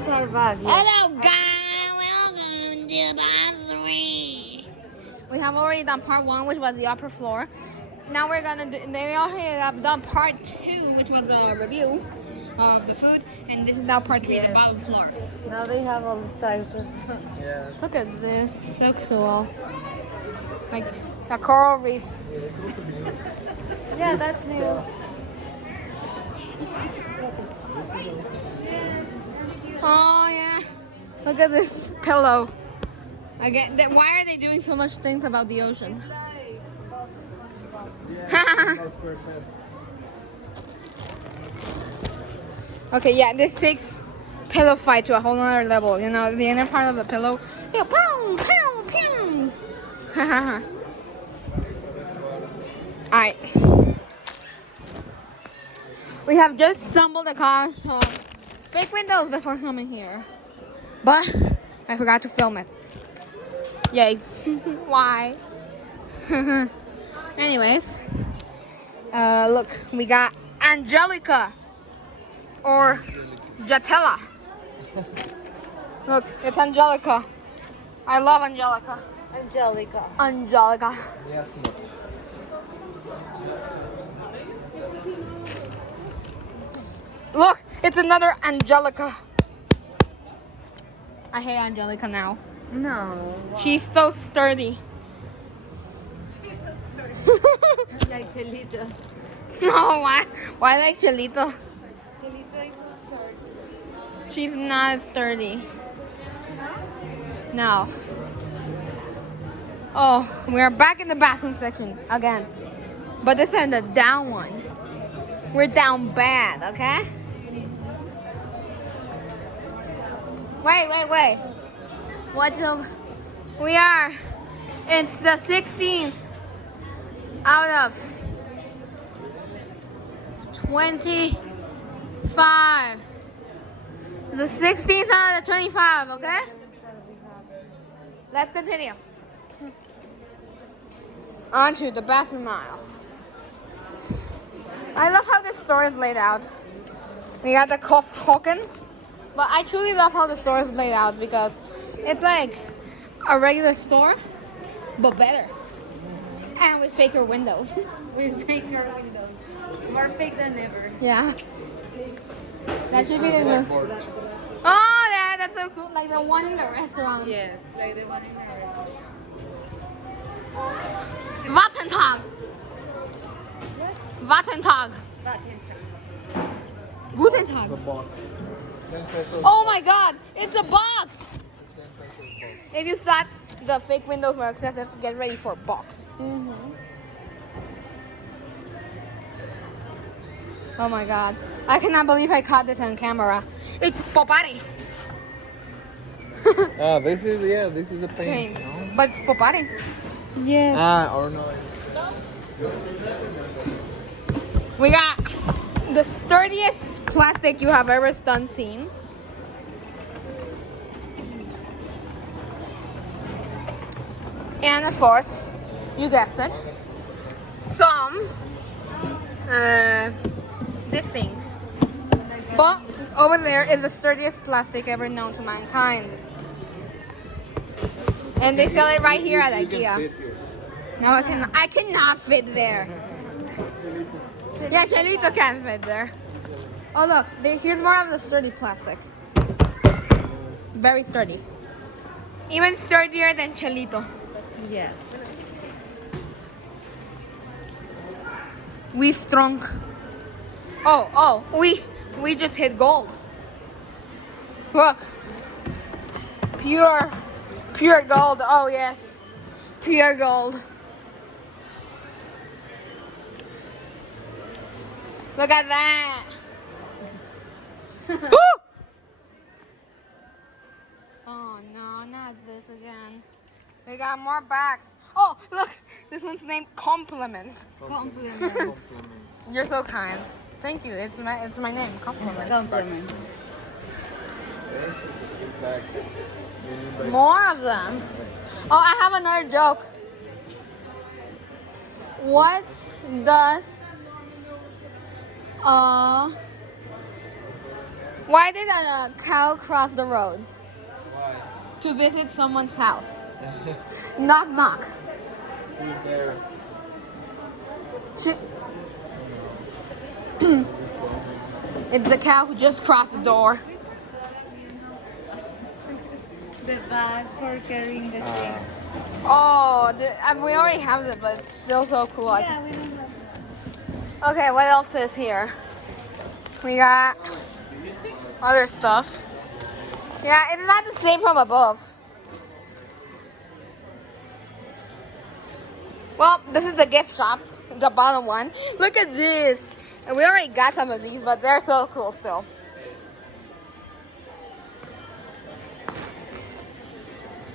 Those are bags. Yes. Hello guys, welcome to pt3. We have already done part 1, which was the upper floor. Now we're gonna do, they already have done part 2, which was the review of the food, and this is now part 3, the bottom floor. Now they have all the styles. Yeah. Look at this, so cool. Like a coral reef. Yeah, that's new. Oh yeah, look at this pillow. Again, why are they doing so much things about the ocean? Okay, yeah, this takes pillow fight to a whole nother level. You know, the inner part of the pillow. Yeah, pow, pow, pow. Alright. We have just stumbled across fake windows before coming here. But I forgot to film it. Yay. Why? Anyways. Look, we got Angelica. Or Jatella. Look, it's Angelica. I love Angelica. Angelica. Angelica. Yes, Look, it's another Angelica. I hate Angelica now. No. She's so sturdy. Like Chelito. No, why like Chelito? Chelito is so sturdy. She's not sturdy. No. Oh, we're back in the bathroom section again. But this time the down one. We're down bad, okay? Wait. What's up? We are. It's the 16th out of 25. The 16th out of the 25, okay? Let's continue. On to the bathroom aisle. I love how this store is laid out. We got the Hocken, but I truly love how the store is laid out because it's like a regular store, but better. And with faker windows. With faker windows. More fake than ever. Yeah. That should be the new. Blackboard. Oh, that's so cool. Like the one in the restaurant. Yes, like the one in the restaurant. Wattentag. Wattentag. Guten Tag. The box. 10 pesos. Oh my god, it's a box. 10 pesos box. If you thought the fake windows were excessive, get ready for a box. Mm-hmm. Oh my god. I cannot believe I caught this on camera. It's popari. This is a paint. Paint. No? But it's popari. Yes. Or no. We got the sturdiest plastic you have ever seen. And of course, you guessed it, some these things. But over there is the sturdiest plastic ever known to mankind. And they sell it right here at You can IKEA. sit here. No, I cannot fit there. Yeah, Chelito can fit there. Oh look, here's more of the sturdy plastic. Very sturdy. Even sturdier than Chelito. Yes. We strong. Oh, we just hit gold. Look. Pure gold. Oh yes. Pure gold. Look at that. Woo! Oh no, not this again. We got more bags. Oh, look. This one's named Compliment. Compliment. You're so kind. Thank you. It's my name. Compliment. Compliment. More of them. Oh, I have another joke. What does Why did a cow cross the road? Why? To visit someone's house. Knock knock. Who's there? She- It's the cow who just crossed the door. The bag for carrying the thing. Oh, we already have it, but it's still so cool. Yeah, we don't have. Okay, what else is here? We got other stuff. Yeah, it's not the same from above. Well, this is the gift shop, the bottom one. Look at this. And we already got some of these, but they're so cool still.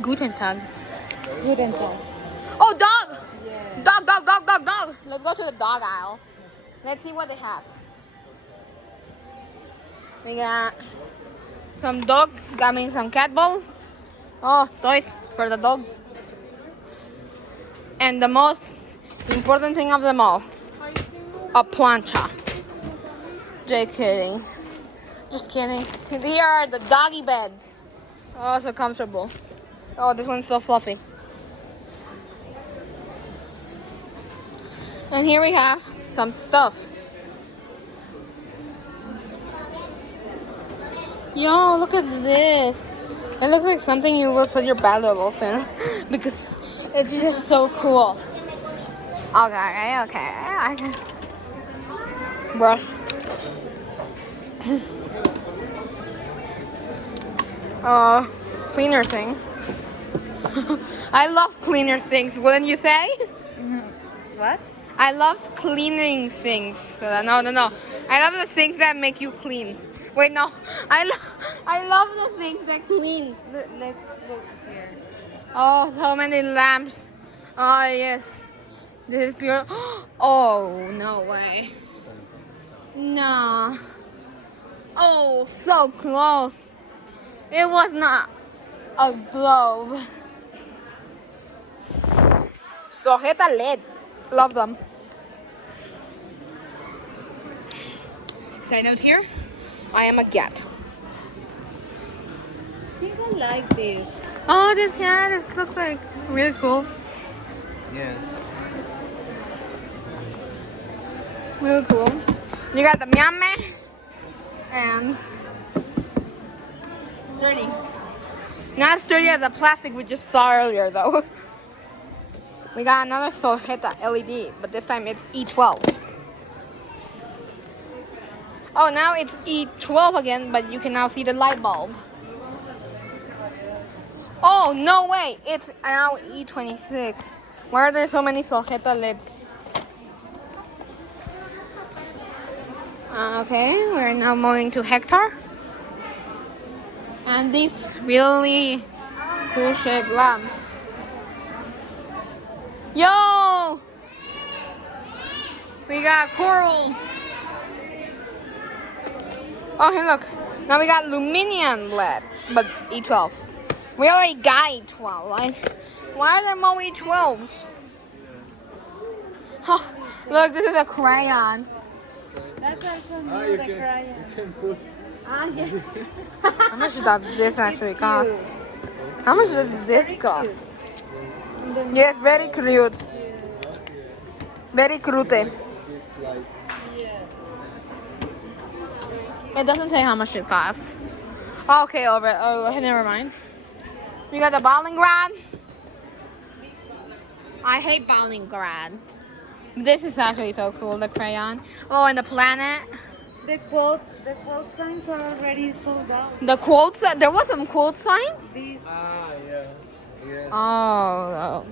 Guten Tag. Wouldn't tell. Oh, dog! Yeah. Dog, dog, dog, dog, dog. Let's go to the dog aisle. Let's see what they have. We got some dog, some cat ball. Oh, toys for the dogs. And the most important thing of them all, a plancha. Just kidding. Just kidding. Here are the doggy beds. Oh, so comfortable. Oh, this one's so fluffy. And here we have some stuff. Yo, look at this. It looks like something you would put your valuables in because it's just so cool. Okay. I can brush. Cleaner thing. I love cleaner things, wouldn't you say? What? I love cleaning things. No. I love the things that make you clean. Wait, no. I love the things that clean. Let's look here. Oh, so many lamps. Oh, yes. This is pure. Oh, no way. No. Oh, so close. It was not a globe. Sojeta LED. Love them. Side note here. I am a cat. People like this. Oh, this looks like really cool. Yes. Really cool. You got the Miame and sturdy. Not as sturdy as the plastic we just saw earlier though. We got another Sojeta LED, but this time it's E12. Oh, now it's E12 again, but you can now see the light bulb. Oh, no way! It's now E26. Why are there so many Sojeta LEDs? Okay, we're now moving to Hector. And these really cool shaped lamps. Yo! We got coral. Oh, hey, look. Now we got aluminium LED, but E12. We already got E12. Like, why are there more E12s? Oh, look, this is a crayon. That's also Ah, new, you the can, crayon. you can put. Ah, yeah. How much does this actually It's cost? cute. How much does this cost? And the- Yes, very cute. Very cute. It's like. It doesn't say how much it costs. Okay, never mind. We got the Balingrad. I hate Balingrad. This is actually so cool, the crayon. Oh, and the planet. The quote signs are already sold out. The quotes, there was some quote signs? These. Ah, yeah. Yes. Oh,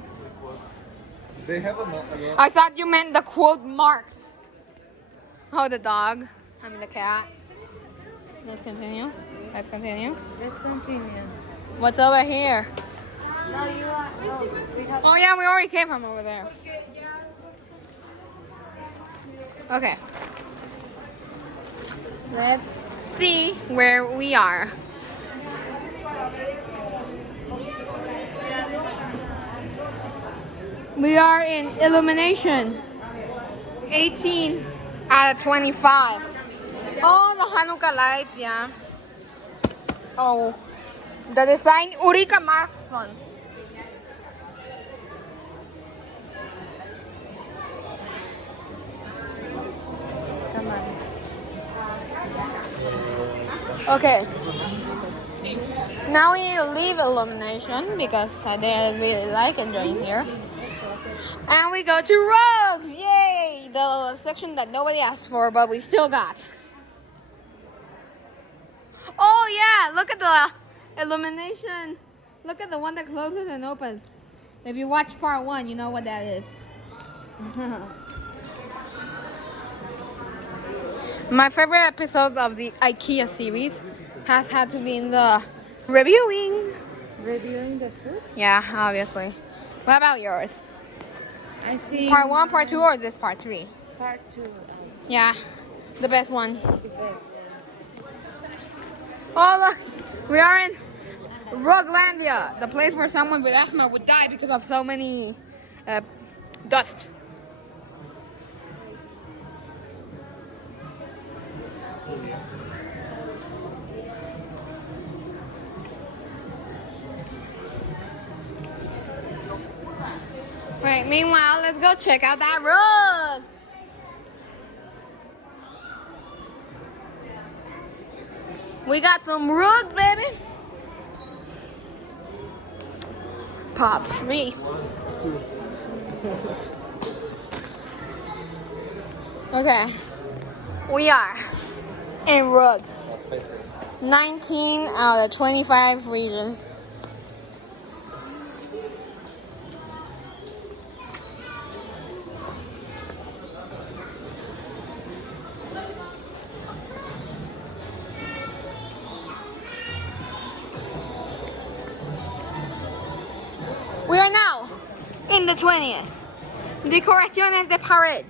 They have a lot. I thought you meant the quote marks. Oh, the dog. I mean the cat. Let's continue. Let's continue. What's over here? No, you are. Oh, we have. Oh yeah, we already came from over there. Okay. Let's see where we are. We are in illumination. 18 out of 25. Oh, the Hanukkah lights, yeah. Oh, the design Ulrika Markson. Come on. Okay. Now we need to leave illumination because I didn't really like enjoying here. And we go to Rogues! Yay! The section that nobody asked for, but we still got. Oh yeah, look at the illumination. Look at the one that closes and opens. If you watch part 1, you know what that is. My favorite episode of the IKEA series has had to be in the reviewing. Reviewing the food? Yeah, obviously. What about yours? I think Part 1, part 2, or this part 3? part 2 is Yeah, the best one. the best one. Oh look, we are in Ruglandia, the place where someone with asthma would die because of so many dust. Right, meanwhile, let's go check out that rug. We got some rugs, baby. Pop 3. Okay, we are in rugs. 19 out of 25 regions. We are now in the 20th. Decoraciones de pared.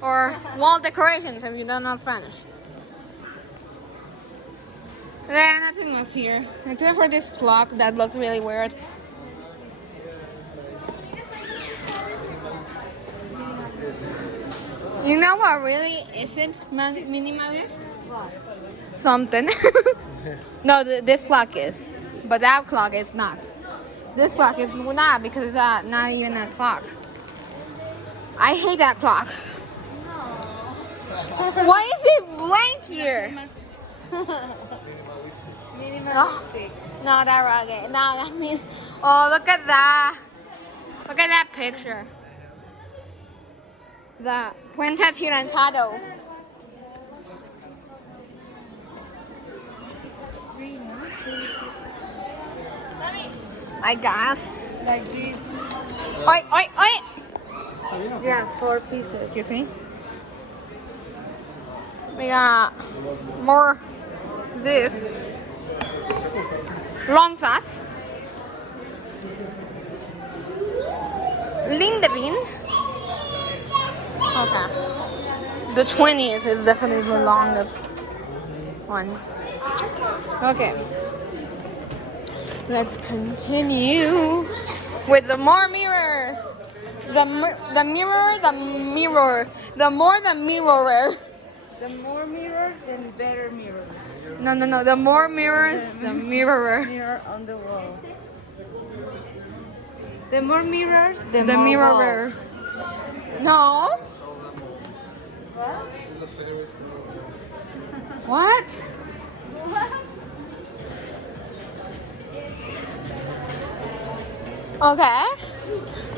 Or wall decorations if you don't know Spanish. Yeah, nothing else here. Except for this clock that looks really weird. You know what really isn't minimalist? Something. No, this clock is. But that clock is not. This clock is not because it's not even a clock. I hate that clock. Why is it blank here? Minimalistic. No, that rugged. No, that means. Oh, look at that. Look at that picture. The Puente Tirantado. I guess. Like this. Oi, oi, oi! Yeah, 4 pieces. Excuse me. We got more this. Lonzas. Lindebin. Okay. The 20th is definitely the longest one. Okay. Let's continue with the more mirrors. The mirror. The more the mirror. The more mirrors, the better mirrors. No. The more mirrors, the mirror. Mirror on the wall. The more mirrors, the The more mirror. walls. No. What? What? Okay.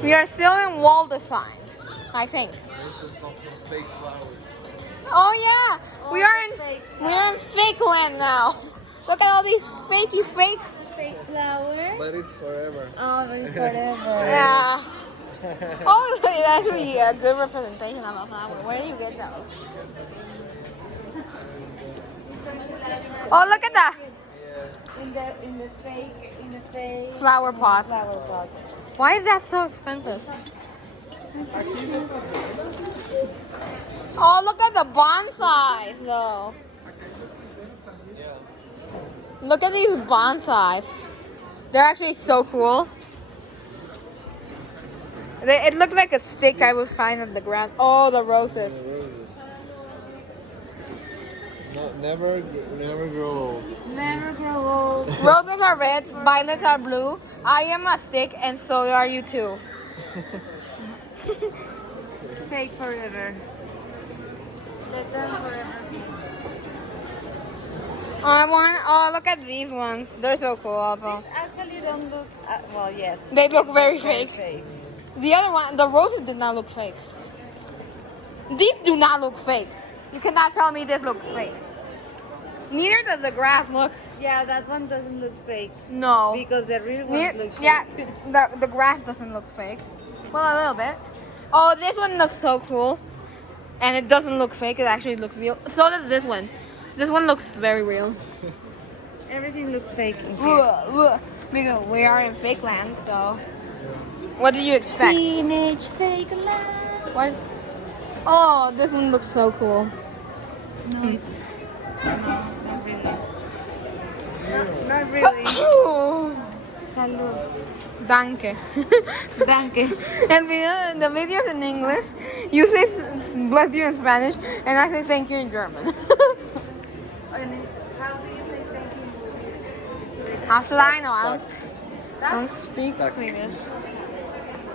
We are still in wall design, I think. Oh yeah, we are in fake land now. Look at all these fake. Fake flower. But it's forever. Oh, but it's forever. Yeah. Oh, it's actually a good representation of a flower. Where do you get those? Oh, look at that In the fake flower pot. flower pot. Why is that so expensive? Oh, look at the bonsais, though. Look at these bonsais. They're actually so cool. It looked like a stick I would find on the ground. Oh, the roses. never grow old. Never grow old. Roses are red, violets are blue. I am a stick, and so are you too. Fake forever. Let them forever be. Oh, look at these ones. They're so cool also. These actually don't look. Well, yes. They look very fake. fake. The other one, the roses did not look fake. These do not look fake. You cannot tell me this looks fake. Neither does the grass look. Yeah, that one doesn't look fake No. because the real one looks Yeah, fake. the grass doesn't look fake. Well, a little bit. Oh, this one looks so cool. And it doesn't look fake. It actually looks real. So does this one. This one looks very real. Everything looks fake in here. Because we are in fake land, so. What do you expect? Teenage fake land. What? Oh, this one looks so cool. No, it's not really. Not really. Salud. Danke. Danke. And the videos in English, you say bless you in Spanish, and I say thank you in German. And how do you say thank you? How should I know? I don't speak Tak. Swedish.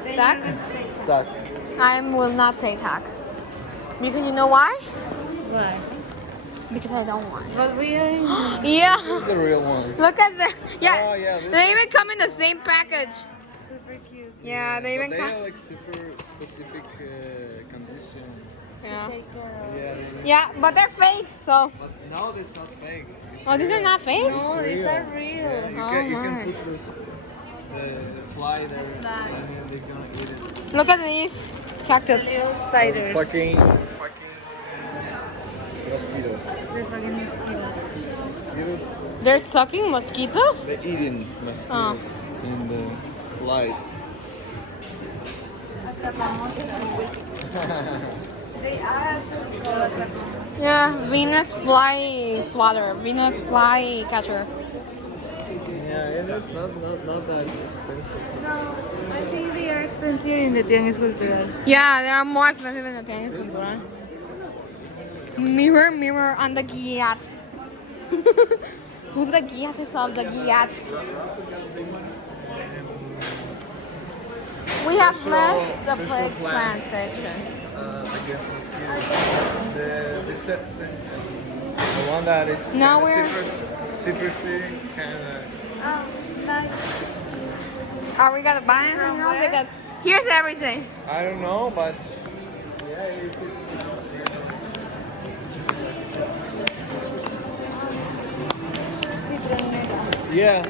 Then Tak? you will say Tak. I will not say tak. Because you know why? why? Because I don't want. But we are in. Yeah. These are the real ones. Look at the. Yeah. Oh, yeah, this They even come in the same package. Super cute. Yeah, they even But they come. have like super specific condition. Yeah. Take care of. Yeah. Yeah, but they're fake. So. But no, that's not fake. Oh, these are not fake. No, these are real. Yeah, you, Oh can, you my. can put the fly there, and then they're gonna eat it. Look at these cactus. Little spiders. Fucking mosquitoes. The fucking mosquitoes. Mosquitoes. They're sucking mosquitoes. They're eating mosquitoes and the flies. They are actually called atrapamonas. Yeah, Venus fly swatter, Venus fly catcher. Yeah, and it's not that expensive. No, I think they are expensive in the Tianguis Cultural. Yeah, they are more expensive than the Tianguis Cultural. Mirror, mirror on the Giat. Who's the Giatess of the Giat? We have left the plague plant section. Against mosquitoes. The one that is Now kinda we're- citrusy, kind of. Oh, nice. Are we gonna buy anything else? where? Because here's everything. I don't know, but yeah, it's Citronera. yeah.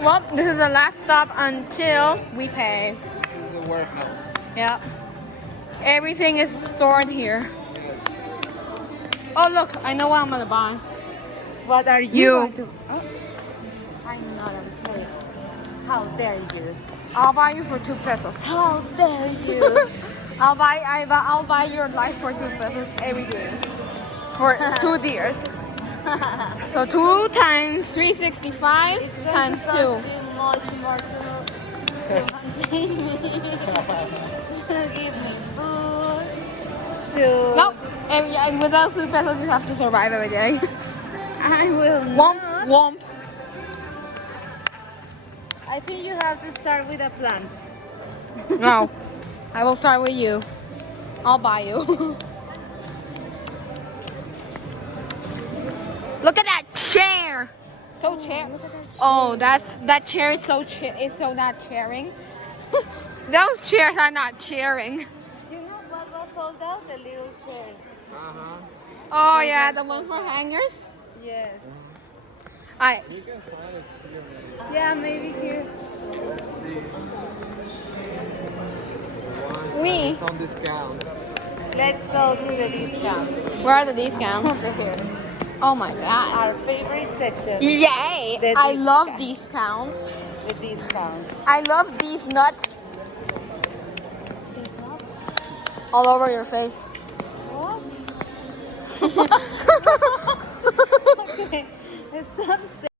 Well, this is the last stop until we pay. This is the warehouse. Yep. Everything is stored here. Oh, look, I know what I'm gonna buy. What are you? You. going to- Oh. I'm not a slave. How dare you? I'll buy you for 2 pesos. How dare you? I'll buy your life for 2 pesos every day. For 2 years. So 2 times 365 It's going times to 2. cost you much more to maintain me. To give me food. To Nope. Without 2 pesos, you have to survive every day. I will Womp, not. womp. I think you have to start with a plant. No. I will start with you. I'll buy you. Look at that chair. So chair. Look at that Oh, that chair is so not chairing. Those chairs are not chairing. You know what was sold out? The little chairs. Oh yeah, the ones for hangers. Yes. Alright. You can find it here. Yeah, maybe here. We. Some discounts. Let's go to the discounts. Where are the discounts? Over here. Oh my god. Our favorite section. Yay! The I love discounts. discounts. The discounts. I love these nuts These nuts? all over your face. What? Okay. Stop saying